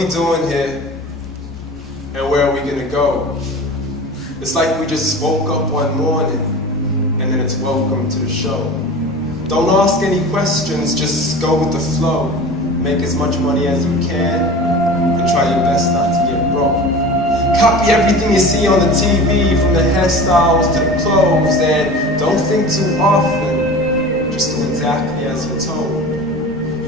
we doing here? And where are we gonna go? It's like we just woke up one morning and then it's welcome to the show. Don't ask any questions, just go with the flow. Make as much money as you can and try your best not to get broke. Copy everything you see on the TV, from the hairstyles to the clothes, and don't think too often, just do exactly as you're told.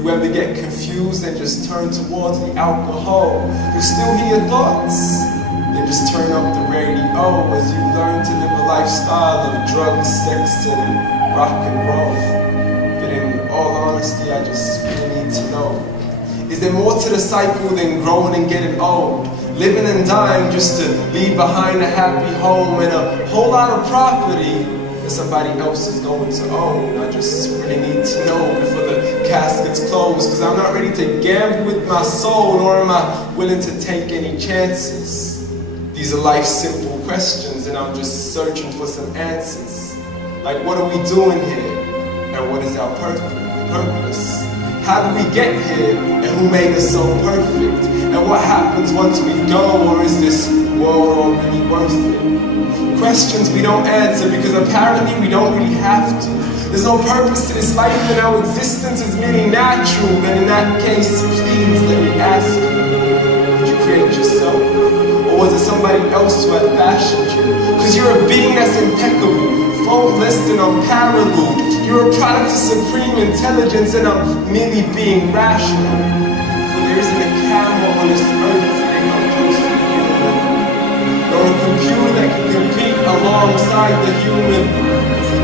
You ever get confused and just turn towards the alcohol? You still hear your thoughts? Then just turn up the radio as you learn to live a lifestyle of drugs, sex, and rock and roll. But in all honesty, I just really need to know, is there more to the cycle than growing and getting old? Living and dying just to leave behind a happy home and a whole lot of property that somebody else is going to own. I just really need to know before the casket's closed, because I'm not ready to gamble with my soul, nor am I willing to take any chances. These are life's simple questions and I'm just searching for some answers. Like, what are we doing here? And what is our purpose? How do we get here? And who made us so perfect? And what happens once we go? Or is this world already worth it? Questions we don't answer because apparently we don't really have to. There's no purpose to this life and our existence is merely natural. Then in that case, please let me ask you, did you create yourself? Or was it somebody else who had fashioned you? Because you're a being that's impeccable, faultless and unparalleled. You're a product of supreme intelligence and I'm merely being rational. For there isn't a camel on this earth that ain't come close to the human. Nor a computer that can compete alongside the human.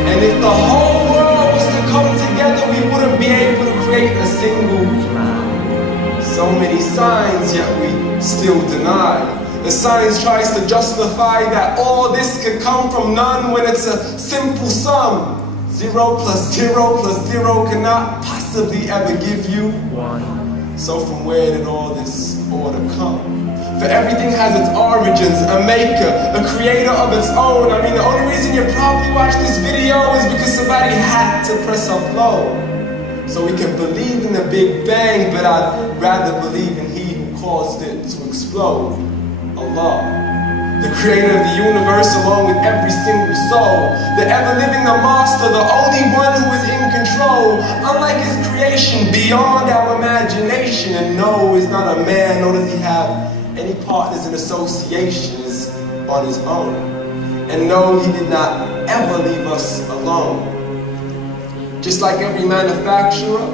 And if the whole world was to come together, we wouldn't be able to create a single man. So many signs, yet we still deny. The science tries to justify that all this could come from none when it's a simple sum. 0 plus 0 plus 0 cannot possibly ever give you 1. So from where did all this order come? For everything has its origins, a maker, a creator of its own. I mean, the only reason you probably watch this video is because somebody had to press upload. So we can believe in the Big Bang, but I'd rather believe in He who caused it to explode. Allah, the creator of the universe along with every single soul, the ever-living, the master, the only one who is in control. Unlike his creation, beyond our imagination. And no, he's not a man, nor does he have any partners in association, is on his own. And no, he did not ever leave us alone. Just like every manufacturer,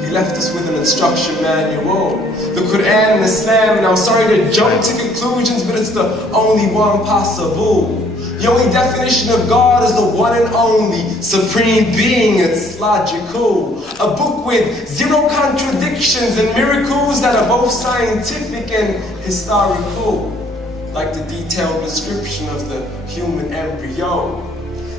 he left us with an instruction manual, the Quran and Islam, and I'm sorry to jump to conclusions, but it's the only one possible. The only definition of God is the one and only supreme being. It's logical. A book with 0 contradictions and miracles that are both scientific and historical, like the detailed description of the human embryo.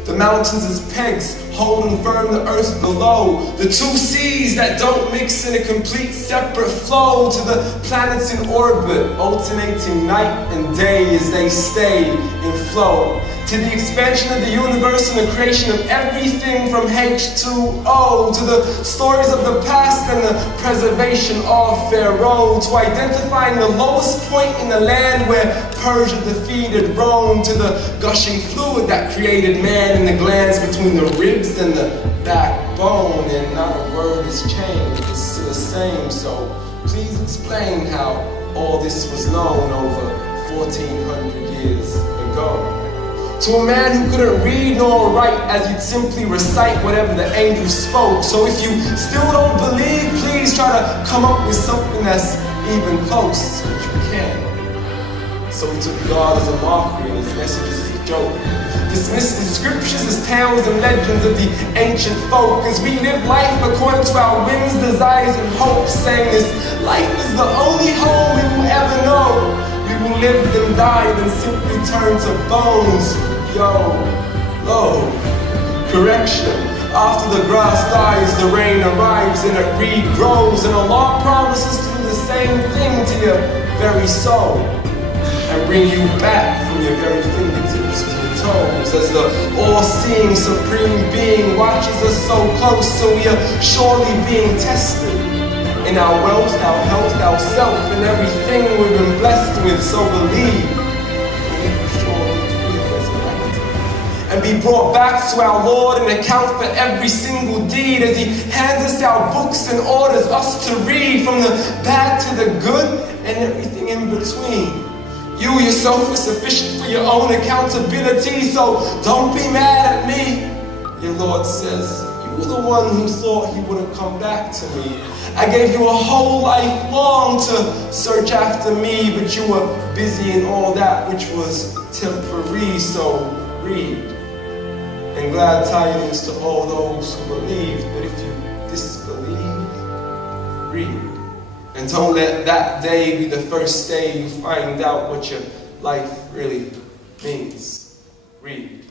The mountains as pegs, holding firm the earth below. The 2 seas that don't mix in a complete separate flow. To the planets in orbit, alternating night and day as they stay in flow. To the expansion of the universe and the creation of everything from H2O. To the stories of the past and the preservation of Pharaoh. To identifying the lowest point in the land where Persia defeated Rome. To the gushing fluid that created man in the glands between the ribs and the backbone. And not a word has changed, it's still the same. So please explain how all this was known over 1400 years ago. To a man who couldn't read nor write, as you'd simply recite whatever the angel spoke. So if you still don't believe, please try to come up with something that's even close, which we can. So he took God as a mockery and his messages as a joke. Dismissed the scriptures as tales and legends of the ancient folk, as we live life according to our whims, desires, and hopes, saying this life is the only home we will ever know. We will live and die, then simply turn to bones. Correction. After the grass dies, the rain arrives and it regrows, and Allah promises to do the same thing to your very soul and bring you back from your very fingertips to your toes, as the all-seeing supreme being watches us so close, so we are surely being tested. in our wealth, our health, our self, and everything we've been blessed with. So believe we surely be resurrected and be brought back to our Lord and account for every single deed as He hands us our books and orders us to read from the bad to the good and everything in between. You yourself are sufficient for your own accountability, so don't be mad at me. Your Lord says, you were the one who thought He wouldn't come back to me. I gave you a whole life long to search after me, but you were busy in all that which was temporary, so read. And glad tidings to all those who believe, but if you disbelieve, read. And don't let that day be the first day you find out what your life really means. Read.